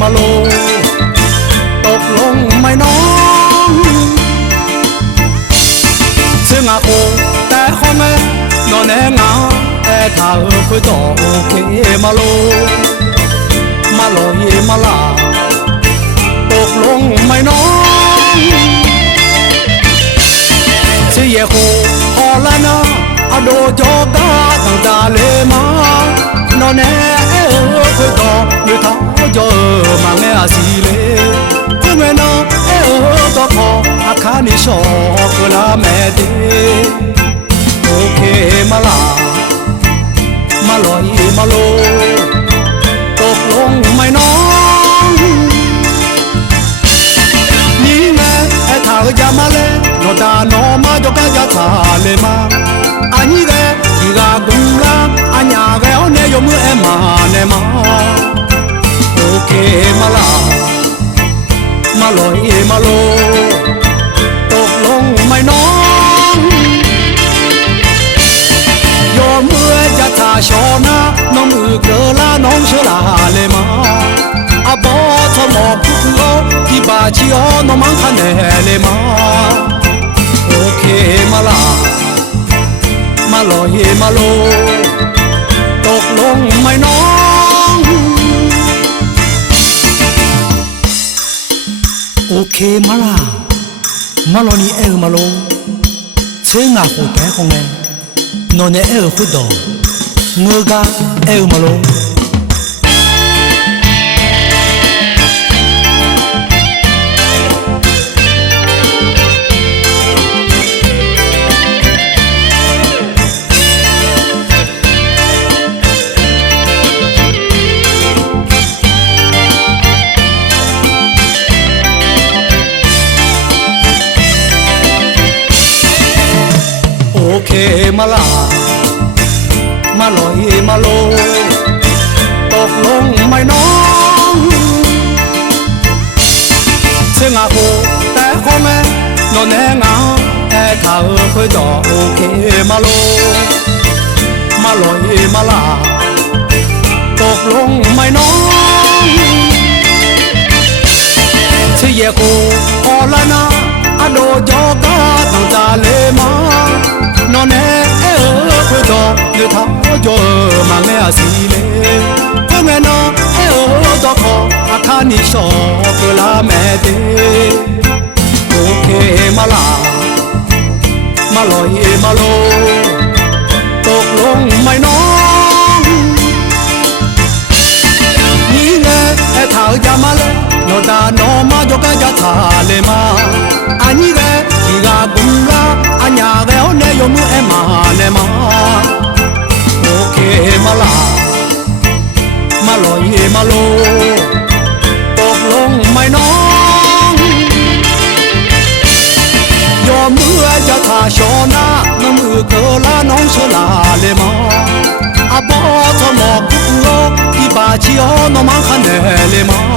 มาโลตกลงไม่น้องซึ่งอาโคแต่ข้อแม่นอนแน่งาแต่ถ้าคุยต่อโอเคมาโลมาโลเยมาลาตกลงไม่น้องเสียโคพอละนะอโดโจกาตั้งตาเลมานอนแน่คุยต่อหรือท้าเจอมาแง่สีเลคุยแม่น้องต่อพออาคานิชอกลาแม่เดโอเคมาลามาลอยมาโลตกลงไม่น้องนี่แม่ถ้าจะมาเลโนดานอมาจกจะทาเลมาอันนี้แกอีกากุมลาอันยาแกเอาเนยมือมาเนมาโอเคมาลามาลอยมาโลตกลงไม่น้องยอมมือจะทาชอนะน้องมือเกลาน้องเชลาเลยมาอาบอทมอคุกโลที่บาชิโอน้องมังคันเลยมาโอเคมาลามาลอยมาโลตกลงไม่น้องโอเคมาลามาลอนี่มาโลเชื่องาโคแต่ของแม่นอนในคุดดอเงกามาโลโอเคมาลามาลอยมาโลตกลงไม่น้องเสียงอาโคแต่ข้อแม่นอนแน่งาแต่ถ้าเคยต่อโอเคมาโลมาลอยมาลาตกลงไม่น้องเสียโคพอละนะอโดจอกาตั้งตาเลมานอนแน่คุยต่อหรือท้าโยมาแง่สีเลคุยแม่น้องต่อพออาคานิชอกลาแม่เดโอเคมาลามาลอยมาโลตกลงไม่น้องนี่แน่ถ้าจะมาเลยโนดานอมาจกจะทาเลมาอันนี้แกอีกาบุมลาอันยาแกเอาเนยมือมาเนมาโอเคมาลามาลอยมาโลตกลงไม่น้องยอมมือจะทาชอนะน้ำมือเกลาน้องเชลาเลมาอาบอทมอคุกโลที่บาชิโอน้องมังคันเลมา